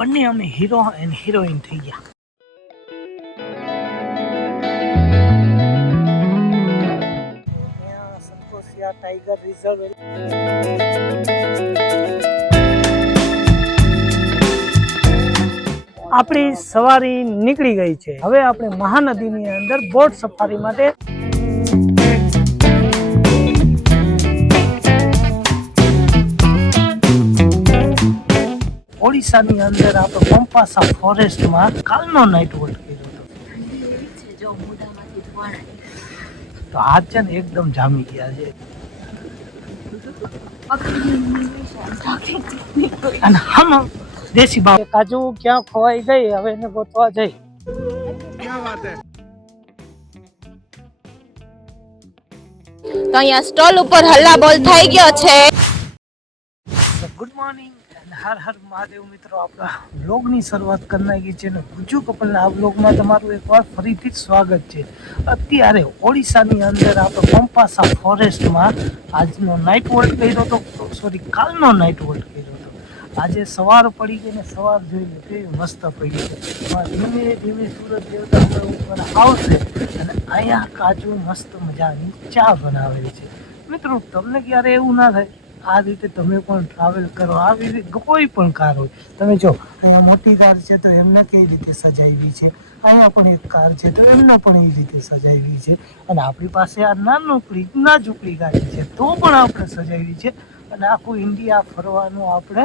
બંને અમે hero and heroine થઈ ગયા. સંતોષિયા ટાઈગર રિઝર્વ આપણી સવારી નીકળી ગઈ છે. હવે આપણે મહાનદીની અંદર બોટ સફારી માટે ઓડિશાની અંદર આપણે પંપાસા ફોરેસ્ટમાં કાલનો નાઇટ વોક કર્યો હતો. તો હાથ છે ને એકદમ જામી ગયા છે. અને હમ દેશી બાપ કાજુ ક્યાં ખોવાઈ ગઈ, હવે એને ગોતવા જઈ. તો અહીંયા સ્ટોલ ઉપર હલ્લાબોલ થઈ ગયો છે. ગુડ મોર્નિંગ અને હર હર મહાદેવ મિત્રો. આપણા બ્લોગની શરૂઆત કરી નાખી છે ને ગુજ્જુ કપલના આ બ્લોગમાં તમારું એકવાર ફરીથી સ્વાગત છે. અત્યારે ઓડિશાની અંદર આપણે પંપાસા ફોરેસ્ટમાં આજનો નાઇટ વોક કર્યો હતો. કાલનો નાઇટ વોક કર્યો હતો. આજે સવાર પડી ગઈ ને સવાર જોઈ લે કેવી મસ્ત પડી છે. ધીમે ધીમે સૂરજ દેવતા ઉપર આવશે અને અહીંયા કાજુ મસ્ત મજાની ચા બનાવે છે. મિત્રો તમને ક્યારે એવું ના થાય આ રીતે તમે પણ ટ્રાવેલ કરો, આવી રીતે કોઈ પણ કાર હોય, તમે જો અહીંયા મોટી કાર છે તો એમને કઈ રીતે સજાવી છે, અહીંયા પણ એક કાર છે તો એમને પણ એ રીતે સજાવી છે, અને આપણી પાસે આ નાજુકડી ગાડી છે તો પણ આપણે સજાવી છે. અને આખું ઇન્ડિયા ફરવાનું આપણે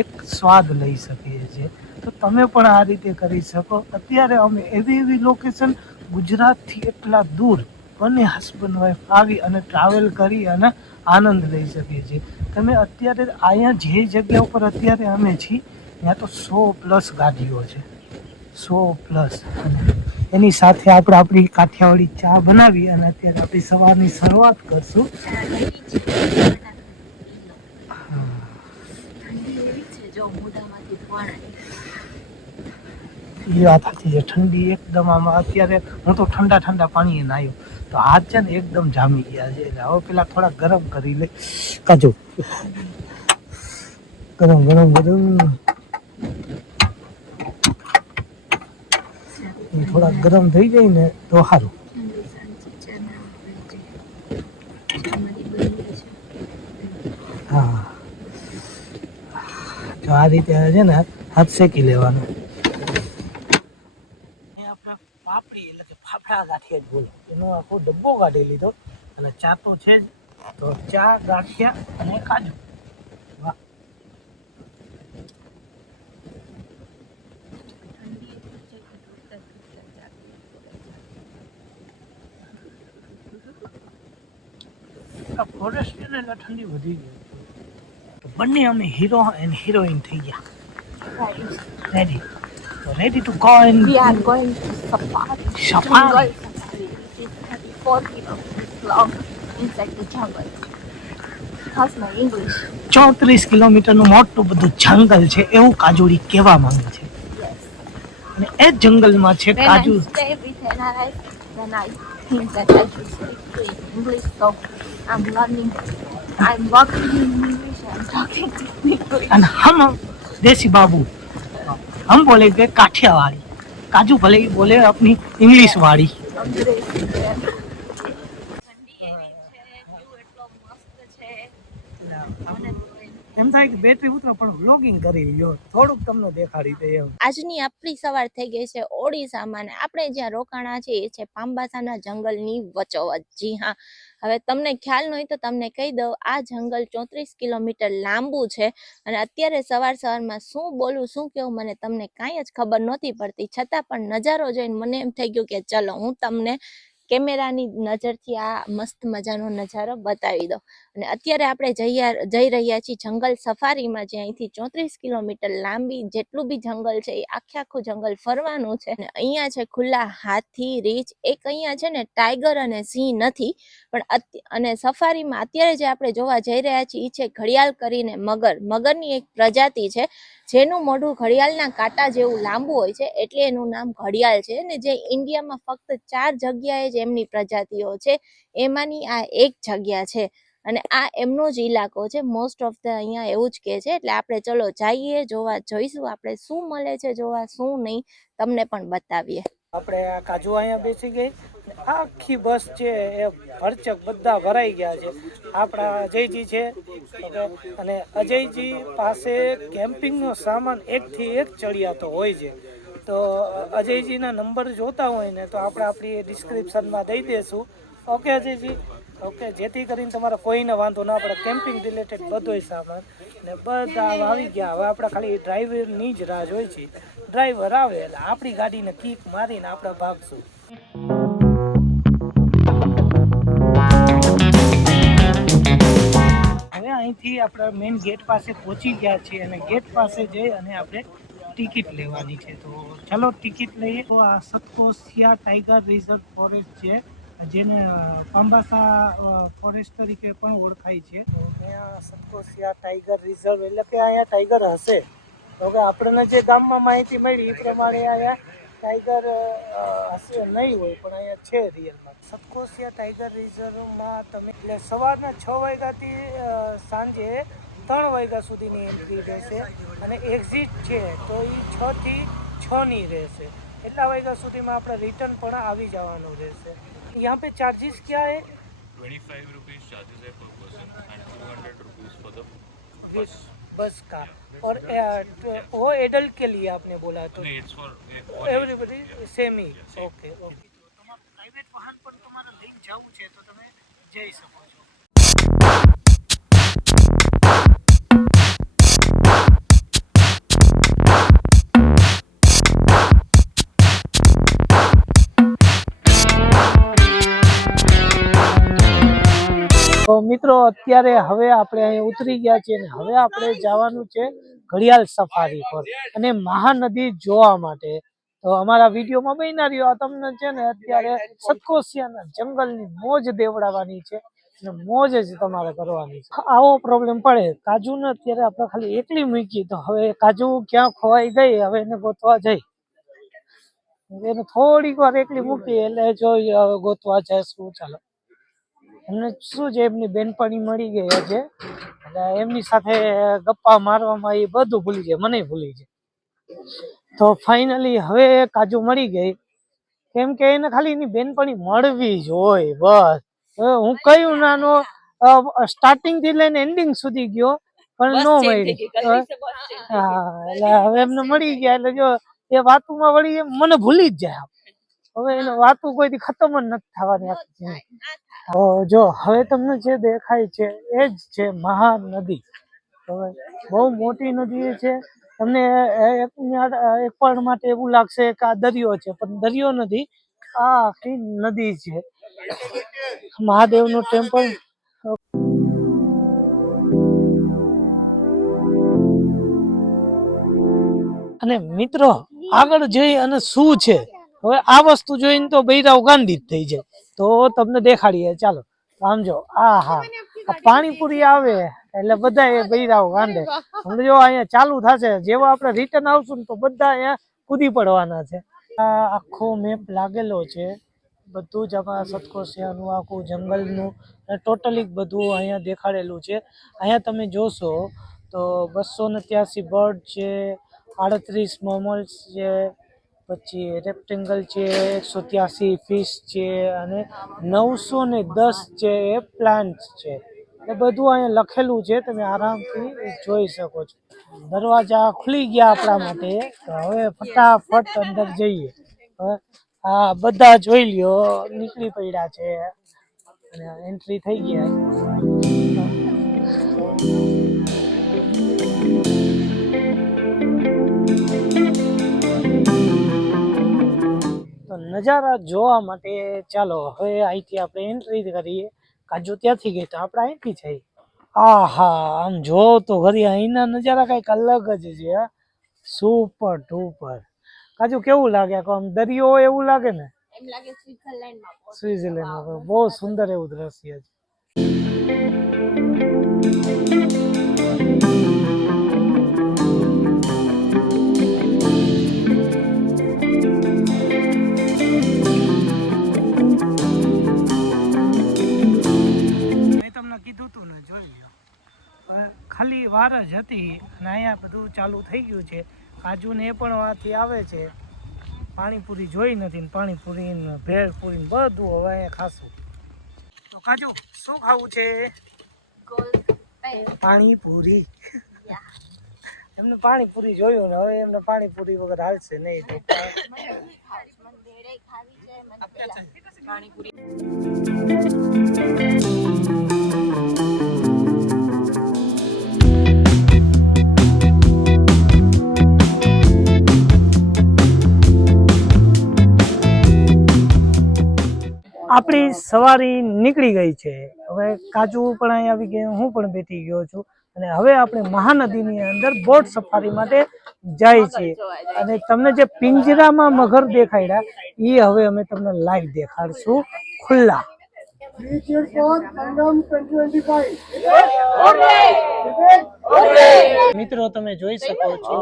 એક સ્વાદ લઈ શકીએ છીએ. તો તમે પણ આ રીતે કરી શકો. અત્યારે અમે એવી લોકેશન ગુજરાતથી એટલા દૂર બંને હસબન્ડ વાઈફ આવી અને ટ્રાવેલ કરી અને આનંદ લઈ શકીએ છીએ. તમે અત્યારે અહીંયા જે જગ્યા ઉપર અત્યારે અમે છીએ ત્યાં તો 100+ ગાડીઓ છે, 100+. અને એની સાથે આપણે આપણી કાઠિયાવાડી ચા બનાવી અને અત્યારે આપણી સવારની શરૂઆત કરશું. એ વાત સાચી છે, ઠંડી એકદમ. આમાં અત્યારે હું તો ઠંડા પાણીએ નાહ્યો તો હાથ છે ને એકદમ જામી ગયા છે. એટલે હવે પેલા થોડા ગરમ કરી લે કાજુ, ગરમ થોડા ગરમ થઈ જાય ને તો સારું. હા, તો આ રીતે છે ને હાથ શેકી લેવાનું. પાપડી એટલે કે ફાફડા ગાંઠિયા જ બોલો, એનો આખો ડબ્બો કાઢી લીધો. અને ચા તો છે જ, તો ચા, ગાંઠિયા અને કાજુ. વાહ, ફોરેસ્ટ છે ને એટલે ઠંડી વધી ગઈ. તો બંને અમે હીરો એન્ડ હિરોઈન થઈ ગયા. Ready to go and We are going to safari. Safari. Jungle safari. It is 34 kilometers long inside the jungle. How's my English? 34 કિલોમીટરનું મોટું બધું જંગલ છે એવું કાજુડી કહેવા માંગે છે. Yes. અને એ જંગલમાં છે When kaju. I stay with NRI, then I think that I should speak to English. So I'm learning. I'm working in English. I'm talking to English. અને હમ દેશી બાબू हम बोलेंगे काठियावाड़ी, काजू भले ही बोले अपनी इंग्लिश वाड़ी. ઠંડી એવી છે, વ્યૂ એટલો મસ્ત છે. એમ થાય કે બેટરી ઉતરે પણ વ્લોગિંગ કરી લ્યો, થોડુંક તમને દેખાડી દે એમ. આજની આપણી સવાર થઈ ગઈ છે ઓડિશામાં, ને આપણે જ્યાં રોકાણા છે એ છે પાંબાસાના જંગલની વચ્ચોવચ. જી હા, હવે તમને ખ્યાલ ન હોય તો તમને કહી દઉં, આ જંગલ 34 કિલોમીટર લાંબુ છે. અને અત્યારે સવારમાં શું બોલું શું કેવું મને તમને કાંઈ જ ખબર નહોતી પડતી, છતાં પણ નજારો જોઈને મને એમ થઈ ગયું કે ચલો હું તમને કેમેરાની નજરથી આ મસ્ત મજાનો નજારો બતાવી દો. અને અત્યારે આપણે જઈ રહ્યા છીએ જંગલ સફારીમાં, જે અહીંથી 34 કિલોમીટર લાંબી જેટલું બી જંગલ છે એ આખું જંગલ ફરવાનું છે. અને અહીંયા છે ખુલ્લા હાથી, રીંછ, એક અહીંયા છે ને ટાઈગર અને સિંહ નથી, પણ અને સફારીમાં અત્યારે જે આપણે જોવા જઈ રહ્યા છીએ એ છે ઘડિયાળ કરીને મગરની એક પ્રજાતિ છે, જેનું મોઢું ઘડિયાળના કાંટા જેવું લાંબુ હોય છે, એટલે એનું નામ ઘડિયાળ છે. ને જે ઇન્ડિયામાં ફક્ત 4 જગ્યાએ જ એમની પ્રજાતિઓ છે, એમાંની આ એક જગ્યા છે. અને આ એમનો જ ઇલાકો છે. મોસ્ટ ઓફ ધ અહીંયા એવું જ કહે છે. એટલે આપણે ચલો જઈએ, જોઈશું આપણે શું મળે છે, જોવા શું નહીં, તમને પણ બતાવીએ. આપણે આ કાજુ અહીંયા બેસી ગઈ, આખી બસ છે એ ભરચક બધા ભરાઈ ગયા છે. આપણા અજયજી છે અને અજયજી પાસે કેમ્પિંગનો સામાન એકથી એક ચડિયાતો હોય છે. તો અજયજીના નંબર જોતા હોય ને તો આપણે આપણી ડિસ્ક્રિપ્શનમાં દઈ દઈશું. ઓકે અજયજી, ઓકે, જેથી કરીને તમારે કોઈને વાંધો ના પડે. કેમ્પિંગ રિલેટેડ બધોય સામાન ને બધા આવી ગયા. હવે આપણે ખાલી ડ્રાઈવરની જ રાહ જોઈ છે. ડ્રાઈવર આવે એટલે આપણી ગાડીને કિક મારીને આપણે ભાગશું. હવે અહીંથી આપણે મેઇન ગેટ પાસે પહોંચી ગયા છીએ અને ગેટ પાસે જઈ અને આપણે ટિકિટ લેવાની છે. તો ચલો ટિકિટ લઈએ. તો આ સતકોસિયા ટાઈગર રિઝર્વ ફોરેસ્ટ છે, જેને પાંબાસા ફોરેસ્ટ તરીકે પણ ઓળખાય છે. તો અહીંયા સતકોસિયા ટાઈગર રિઝર્વ એટલે કે અહીંયા ટાઈગર હશે. તો કે આપણને જે ગામમાં માહિતી મળી એ પ્રમાણે અહીંયા ટાઈગર હશે નહીં હોય, પણ અહીંયા છે રિયલમાં. સતકોસિયા ટાઈગર રિઝર્વમાં તમે એટલે સવારના 6 વાગ્યાથી સાંજે 3 વાગ્યા સુધીની એન્ટ્રી રહેશે અને એક્ઝિટ છે તો એ 6 થી 6 ની રહેશે. એટલા વાગ્યા સુધીમાં આપણે રિટર્ન પણ આવી જવાનું રહેશે. यहाँ पे चार्जेस क्या है? 25 रुपीज चार्जेस है पर person and 200 rupees for the bus का और वो एडल्ट के लिए आपने बोला तो नहीं it's for everybody same he. Okay okay. તો તમારું પ્રાઇવેટ વાહન પણ તમારે લઈને જવું છે તો તમે જઈ શકો છો. તો મિત્રો અત્યારે હવે આપણે અહીં ઉતરી ગયા છીએ અને હવે આપણે જવાનું છે ઘડિયાળ સફારી પર અને મહાનદી જોવા માટે. તો અમારા વિડીયોમાં બન્યા રહ્યો. આ તમને છે ને અત્યારે સતકોસિયાના જંગલની મોજ દેવડાવવાની છે અને મોજ જ તમારે કરવાની છે. આવો પ્રોબ્લેમ પડે. કાજુને અત્યારે આપણે ખાલી એકલી મૂકી તો હવે કાજુ ક્યાં ખોવાઈ ગઈ, હવે એને ગોતવા જઈ. એને થોડીક વાર એકલી મૂકી એટલે જોઈએ હવે ગોતવા જાય શું. ચાલો, એમને શું છે એમની બેનપણી મળી ગઈ છે એટલે એમની સાથે ગપ્પા મારવામાં એ બધું ભૂલી જાય, મને ભૂલી જાય. તો ફાઇનલી હવે કાજુ મળી ગઈ, કેમ કે એને ખાલી એની બેનપણી મળવી જ હોય બસ. હું કયું નાનો સ્ટાર્ટિંગ થી લઈને એન્ડિંગ સુધી ગયો પણ નો મળી. હા, એટલે હવે એમને મળી ગયા એટલે જો એ વાતુમાં વળી મને ભૂલી જ જાય. હવે એને વાતું કોઈથી ખતમ જ નથી થવાની. તો જો હવે તમને જે દેખાય છે એ જ છે મહાનદી. હવે બહુ મોટી નદી છે. તમને એક પણ માટે એવું લાગશે કે આ દરિયો છે, પણ દરિયો નથી, આ આખી નદી છે. મહાદેવનું ટેમ્પલ. અને મિત્રો આગળ જઈ અને શું છે હવે આ વસ્તુ જોઈને તો બૈરાવ ગાંડી જ થઈ જાય. તો તમને દેખાડીએ, ચાલો આમ જો. આ હા, પાણીપુરી આવે એટલે બધા એ બૈરાવ ગાંડે. જો અહીંયા ચાલુ થશે, જેવા આપણે રિટર્ન આવશું ને તો બધા અહીંયા કૂદી પડવાના છે. આ આખો મેપ લાગેલો છે, બધું જ આપણા સતકોસિયાનું આખું જંગલનું ટોટલી બધું અહીંયા દેખાડેલું છે. અહીંયા તમે જોશો તો 283 બર્ડ છે, 38 મોમલ્સ છે, પછી રેપ્ટેંગલ છે, 183 ફિશ છે અને 910 છે એ પ્લાન્ટ્સ છે. એ બધું અહીંયા લખેલું છે, તમે આરામથી જોઈ શકો છો. દરવાજા ખુલી ગયા આપણા માટે. તો હવે ફટાફટ અંદર જઈએ. હા, બધા જોઈ લ્યો નીકળી પડ્યા છે અને એન્ટ્રી થઈ ગયા. તો નજારા જોવા માટે ચાલો હવે અહીંથી આપણે એન્ટ્રી કરીએ. કાજુ ત્યાંથી ગઈ તો આપણે અહીંથી જઈએ. આહા, આમ જો તો ખરી અહીંના નજારા કઈક અલગ જ છે. Super duper. કાજુ કેવું લાગે? આમ દરિયો હોય એવું લાગે ને? એમ લાગે સ્વિટ્ઝરલેન્ડમાં. સ્વિટ્ઝરલેન્ડમાં બહુ સુંદર એવું દ્રશ્ય છે. મેં તમને કીધું તું સવાર જ હતી અને અહીંયા બધું ચાલુ થઈ ગયું છે. કાજુ ને એ પણ વાથી આવે છે. પાણીપુરી જોઈ નથી ને પાણીપુરી ને ભેળપુરી ને બધું હવે અહીંયા ખાશું. તો કાજુ શું ખાવું છે? પાણીપુરી. એમને પાણીપુરી જોયું ને હવે એમને પાણીપુરી વગર હાલશે નહીં. તો આપણી સવારી નીકળી ગઈ છે. હવે કાજુ પણ અહીં આવી ગયો, હું પણ બેઠી ગયો છું અને હવે આપણે મહાનદીની અંદર બોટ સફારી માટે જાય છે. અને તમને જે પિંજરામાં મગર દેખાડ્યા એ હવે અમે તમને લાઈવ દેખાડશું ખુલ્લા. મિત્રો તમે જોઈ શકો છો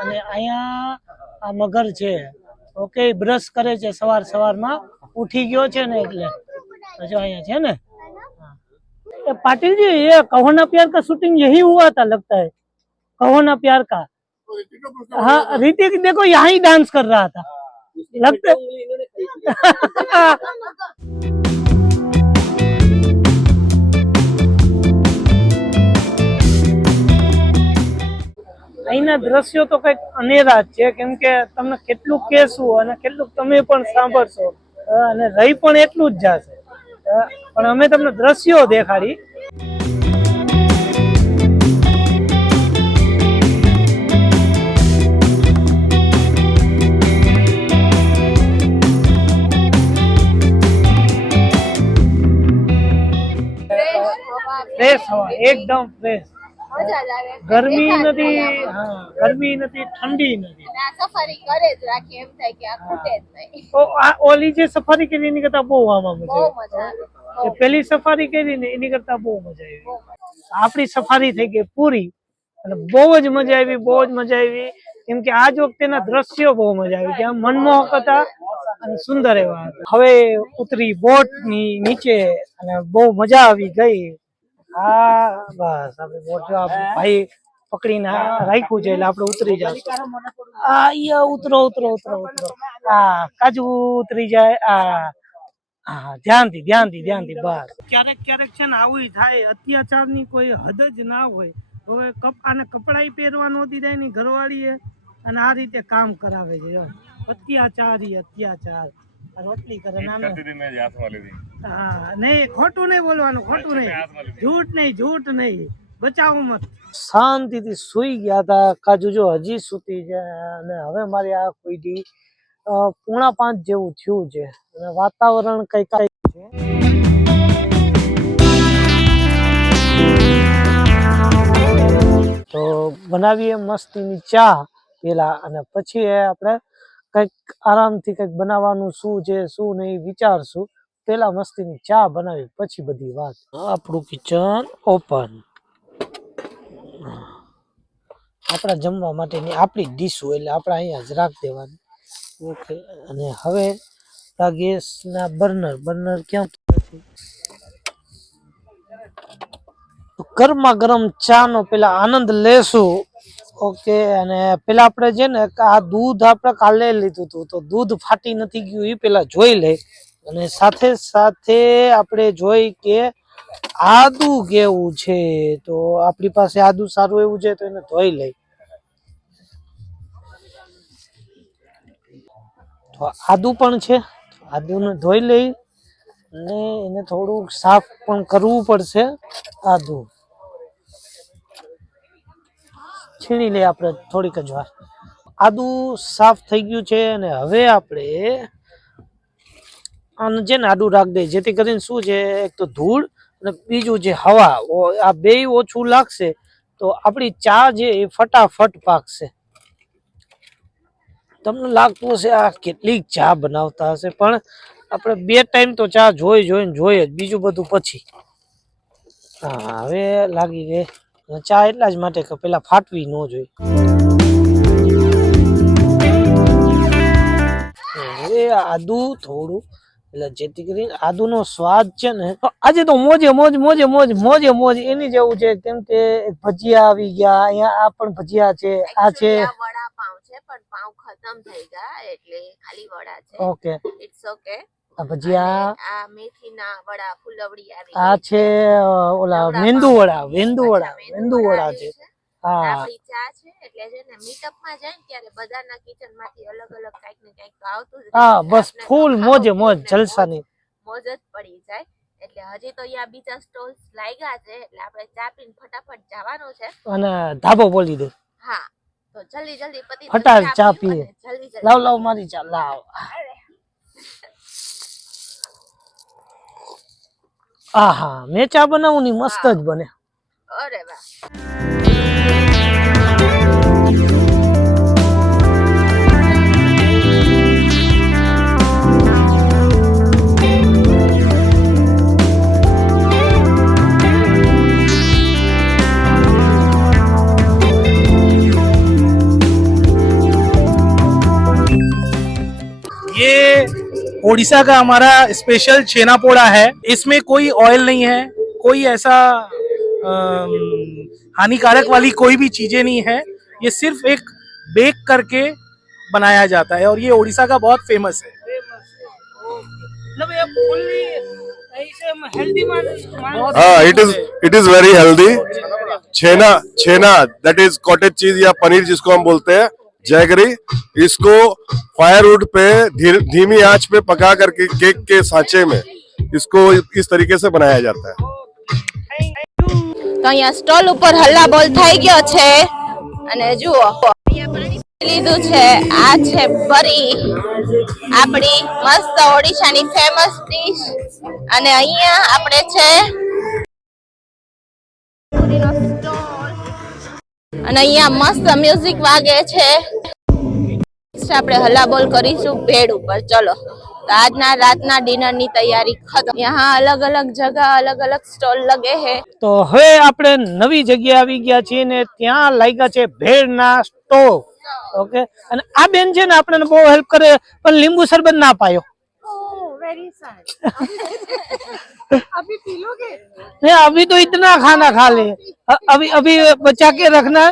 અને અહીંયા આ મગર છે. ઓકે, બ્રશ કરે છે સવારમાં, उठी गयो छे ने એટલે जो અહીંયા છે ને. पाटिल जी, ये कहो ना प्यार का शूटिंग यही हुआ था लगता है. कहो ना प्यार का. हाँ, ऋतिक देखो यहाँ ही डांस कर रहा था लगता है. અહીંના દ્રશ્યો તો કંઈક અનેરા જ છે, કેમ કે તમને કેટલું કહેશું અને કેટલું તમે પણ સાંભળશો અને રહી પણ એટલું જ જશે. પણ અમે તમને દ્રશ્યો દેખાડી. ફ્રેશ હવા, એકદમ ફ્રેશ. ગરમી નથી, હા ગરમી નથી, ઠંડી નથી. સફારી કરે જ રાખી એમ થાય કે આ ખૂટે જ નહીં. ઓલી જે સફારી કરી એની કરતા બહુ આમાં મજા આવી. પેલી સફારી કરી ને એની કરતા બહુ મજા આવી. આપણી સફારી થઈ ગઈ પૂરી અને બહુ જ મજા આવી, બહુ જ મજા આવી. કેમ કે આજ વખતેના દ્રશ્યો બહુ મજા આવી, ત્યાં મનમોહક હતા અને સુંદર એવા હતા. હવે ઉતરી બોટ ની નીચે અને બહુ મજા આવી ગઈ. હા બસ આપણે બોટ ભાઈ પકડીને રાખ્યું છે એટલે આપણે ઉતરી જશું. ઉતરો ઉતરો ઉતરો ઉતરો. હા કાજુ ઉતરી જાય. હા ધ્યાનથી ધ્યાનથી ધ્યાનથી. બસ ક્યારેક ક્યારેક છે ને આવું થાય, અત્યાચારની કોઈ હદ જ ના હોય. હવે આને કપડાય પહેરવા નહોતી જાય ની ઘરવાળીએ અને આ રીતે કામ કરાવે છે. અત્યાચાર રોટલી કરે નામે. હા નહીં, ખોટું નહીં બોલવાનું, ખોટું નહીં, જૂઠ નહીં, બચાવો મત. શાંતિથી સુઈ ગયા હતા. કાજુ જો હજી સૂતી છે અને હવે મારી આ કોઈ 4:30 જેવું થયું છે અને વાતાવરણ કઈ છે. તો બનાવીએ મસ્તીની ચા પેલા અને પછી આપણે કંઈક આરામથી કંઈક બનાવવાનું શું છે શું નહીં વિચારશું. પેલા મસ્તીની ચા બનાવી પછી બધી વાત. આપણું કિચન ઓપન. આપણા જમવા માટેની આપણી ડીશો એટલે આપણે અહીંયા જ રાખ દેવાની. ઓકે, અને હવે આ ગેસના બર્નર ક્યાં છે? ગરમા ગરમ ચા નો પેલા આનંદ લેશું. ઓકે, અને પેલા આપણે છે ને આ દૂધ આપણે કાલે લીધું હતું તો દૂધ ફાટી નથી ગયું એ પેલા જોઈ લે. અને સાથે સાથે આપણે જોઈ કે આદુ કેવું છે. તો આપણી પાસે આદુ સારું એવું છે તો એને ધોઈ લઈ. તો આદુ પણ છે, આદુને ધોઈ લઈ અને એને થોડુંક સાફ પણ કરવું પડશે. આદુ છીણી લઈએ આપણે થોડીક જ વાર. આદુ સાફ થઈ ગયું છે અને હવે આપણે આને છે ને આડું રાખ દે, જેથી કરીને શું છે એક તો ધૂળ અને બીજું જે હવા આ બે ઓછું લાગશે તો આપણી ચા જે એ ફટાફટ પાકશે. તમને લાગતું હશે આ કેટલીક ચા બનાવતા હશે, પણ આપણે 2 ટાઈમ તો ચા જોઈએ જ, બીજું બધું પછી. હા હવે લાગી ગઈ ચા એટલા જ માટે કે પેલા ફાટવી ન જોઈએ. હવે આદુ થોડું એટલે જેથી કરીને આદુનો સ્વાદ છે ને આજે તો મોજે મોજ મોજે મોજ મોજે મોજ એની જેવું છે. કેમ કે ભજીયા આવી ગયા, અહીંયા આ પણ ભજીયા છે, આ છે વડાપાઉં છે પણ પાઉં ખતમ થઈ ગયા એટલે ખાલી વડા છે. Okay it's okay. આ ભજીયા, આ મેથીના વડા ફુલવડી આવી આ છે ઓલા મેંદુ વડા છે. હા આપણી ચા છે એટલે છે ને મીટઅપ માં જાય ને ત્યારે બધાના કિચન માંથી અલગ અલગ કઈક ને કઈક આવતું જ રહે હા છે. બસ આપણે તો ફૂલ ખાવું મોજે મોજ પીવું ને જલસાની. મોજ જ પડી જાય. એટલે હજી તો અહીંયા બીજા સ્ટોલ્સ લાગ્યા છે એટલે આપણે ચા પીને ફટાફટ જવાનું છે. અને ધાબો બોલી દે. હા તો જલ્દી જલ્દી પતિ ફટાફટ ચા પીવું પીએ. અને જલ્દી લાવ લાવ મારી ચા લાવ. આહા મેં ચા બનાવું ની મસ્ત જ બને. અરે વાહ. ये ओडिशा का हमारा स्पेशल छेना पोड़ा है. इसमें कोई ऑयल नहीं है, कोई ऐसा हानिकारक वाली कोई भी चीजें नहीं है. ये सिर्फ एक बेक करके बनाया जाता है और ये ओडिशा का बहुत फेमस है. हाँ, it is very healthy. Chhena that is cottage cheese या पनीर जिसको हम बोलते हैं, जैगरी. इसको फायरवुड पे धीमी आंच पे पका करके केक के सांचे में इसको इस तरीके से बनाया जाता है. તો અહીંયા સ્ટોલ ઉપર હલ્લાબોલ થઈ ગયો છે અને જુઓ અહીંયા પાણી લીધું છે. આ છે બરી, આપણી મસ્ત ઓડિશાની ફેમસ ડીશ. અને અહીંયા આપણે છે પૂરીનો સ્ટોલ અને અહીંયા મસ્ત મ્યુઝિક વાગે છે. આપણે હલ્લાબોલ કરીશું ભેળ ઉપર. ચલો तो आज ना रात ना डिनर ની તૈયારી ખતમ. यहाँ अलग अलग जगह अलग अलग स्टॉल लगे है. તો હવે આપણે નવી જગ્યાએ આવી ગયા છીએ ને ત્યાં લાગ્યા છે ભેળના સ્ટોલ. ઓકે અને આ બેન છે ને આપણને બહુ હેલ્પ કરે પણ લીંબુ શરબત ના પાયો. Very sad. अभी पी लोगे? नहीं अभी तो इतना खाना खा ले, अभी अभी बचा के रखना,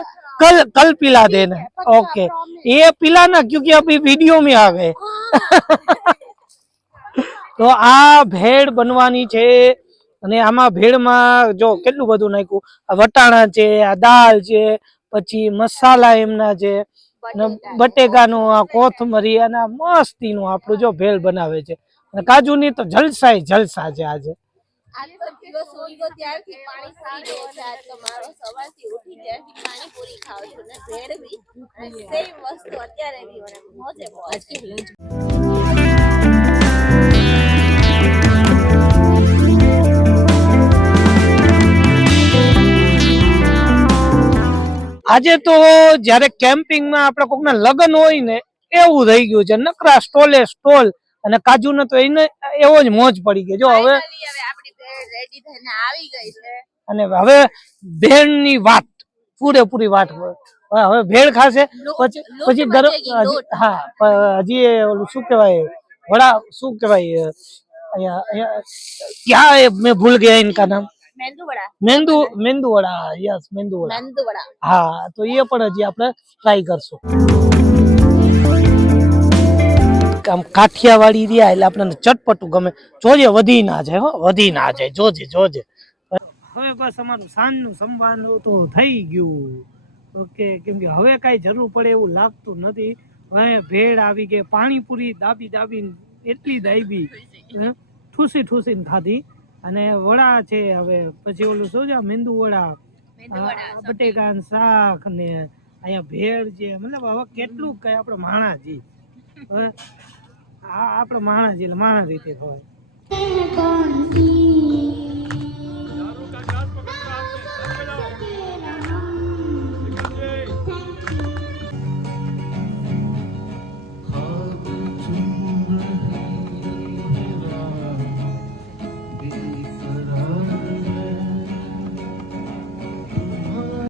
कल पिला देना. ओके ये पिलाना क्योंकि अभी वीडियो में आ गए. તો આ ભેળ બનવાની છે અને આમાં ભેળમાં જો કેટલું બધું નાખ્યું. આ વટાણા છે, આ દાળ છે, પછી મસાલા એમના છે, બટેકાનું, આ કોથમરી અને આ મસ્તીનું આપણું જો ભેળ બનાવે છે. અને કાજુની તો જલસા જલસા છે આજે. आज तो દિવસ ઉગ્યો ત્યારથી પાણીપુરી નો છે. આજ તો મારો સવારથી ઉઠી ત્યારથી પાણીપુરી ખાઉં છું ને ભેળ બી સેમ વસ્તુ અત્યારે બી મને મોજે મોજ. આજે તો જયારે કેમ્પિંગમાં આપણે કોકના લગ્ન હોય ને એવું થઈ ગયું છે. નકરા સ્ટોલે સ્ટોલ અને કાજુનો તો એને એવો જ મોજ પડી ગયો. જો હવે આપણી ભેળ રેડી થઈને આવી ગઈ છે અને હવે ભેળની વાત પૂરેપૂરી વાત. હવે ભેળ ખાશે પછી હા હજી ઓલું શું કહેવાય વડા શું કહેવાય અહીંયા क्या मैं भूल गया इनका नाम. मेंदू वड़ा. यस मेंदू वड़ा. हाँ तो ये પણ હજી આપણે ટ્રાય કરશું. આમ કાઠિયાવાડી રહ્યા એટલે આપણને ચટપટું ગમે. જોજે વધી ના જાય, હો વધી ના જાય. જોજે. હવે બસ અમારું સાંજનું સંભાળનું તો થઈ ગયું. ઓકે કેમ કે હવે કાંઈ જરૂર પડે એવું લાગતું નથી. હવે ભેળ આવી ગઈ, પાણીપુરી દાબી એટલી દાબી ઠૂસીને ખાધી. અને વડા છે હવે પછી ઓલું શું છે મેંદુ વડા, બટેકા શાક ને અહીંયા ભેળ છે. મતલબ હવે કેટલું કઈ આપણે માણાજી. હવે આપણે માણાજી એટલે માણા રીતે ખવાય.